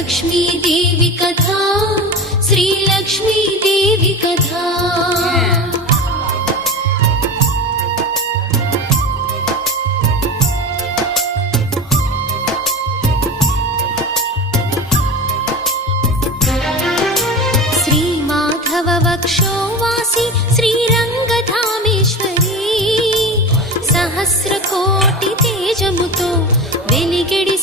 లక్ష్మీదేవి కథ, శ్రీ లక్ష్మీదేవి కథ. శ్రీ మాధవ వక్షోవాసి శ్రీరంగధామేశ్వరి, సహస్ర కోటి తేజముతో వెలిగిడి